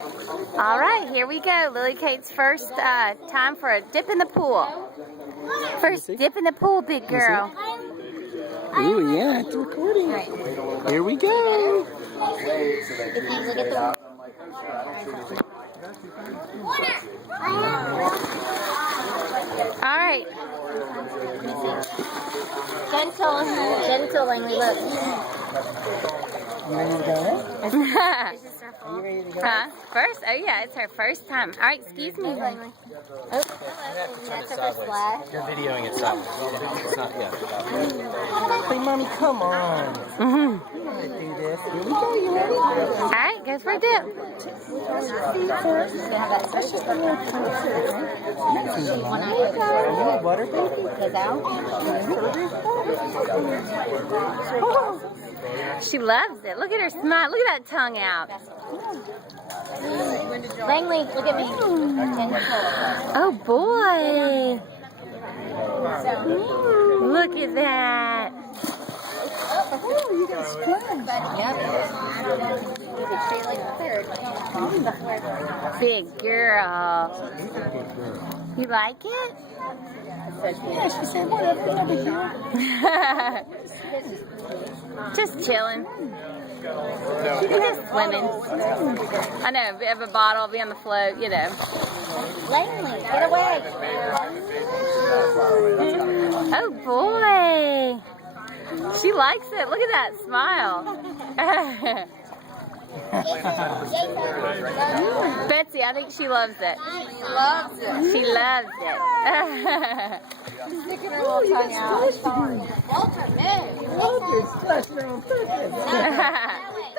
All right, here we go. Lily Kate's first time for a dip in the pool. First dip in the pool, big girl. Ooh, yeah, it's recording. Here we go. All right. Gentle, Langley, look. You ready to go in? Are you ready to go in? Huh? First? Oh yeah, it's her first time. All right, excuse me. Langley. Oh, that's her first splash. You're videoing it sideways. It's not yet. Hey, mommy, come on. You know how to do this. Here we go. You ready? All right, go for a dip. You need water, baby? She loves it. Look at her smile. Look at that tongue out. Langley, look at me. Oh boy. Look at that. Oh, you got splash. Big girl. You like it? Yeah, she said, whatever, no big deal. Just chilling. Just swimming. I know, we have a bottle, be on the float, you know. Langley, get away. Oh boy. She likes it. Look at that smile. Betsy, I think she loves it. Loves it. She loves it. Sticking her little tongue out. Walter, move. Walter's splashing her on purpose.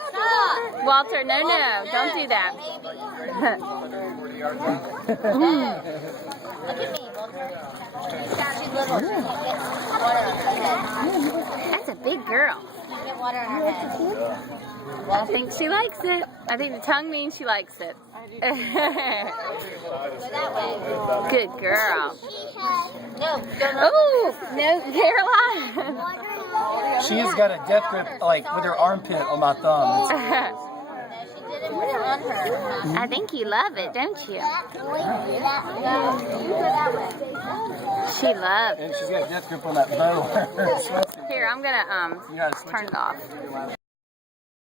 Stop. Walter, no, don't do that. Look at me, Walter. She's little. She can't get water on her head. That's a big girl. She can't get water on her head. I think she likes it. I think the tongue means she likes it. Go that way. Good girl. No, don't. Oh, no, Caroline. She has got a death grip, like, with her armpit on my thumb. She didn't put it on her. I think you love it, don't you? No, you go that way. She loves it. And she's got a death grip on that bow. Here, I'm going to You gotta switch turn it off.